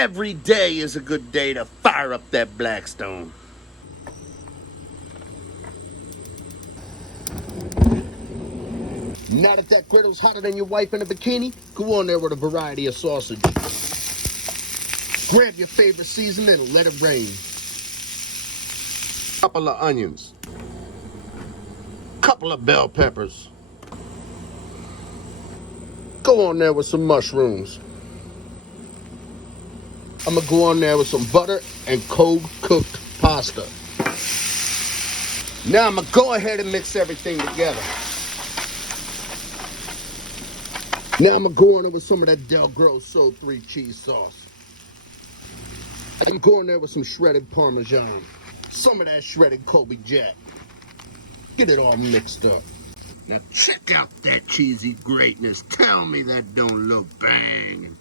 Every day is a good day to fire up that Blackstone. Now that griddle's hotter than your wife in a bikini, go on there with a variety of sausages. Grab your favorite seasoning and let it rain. Couple of onions. Couple of bell peppers. Go on there with some mushrooms. I'm gonna go on there with some butter and cold cooked pasta. Now I'm gonna go ahead and mix everything together. Now I'm gonna go on there with some of that Del Grosso 3 cheese sauce. I'm going there with some shredded Parmesan. Some of that shredded Colby Jack. Get it all mixed up. Now check out that cheesy greatness. Tell me that don't look bang.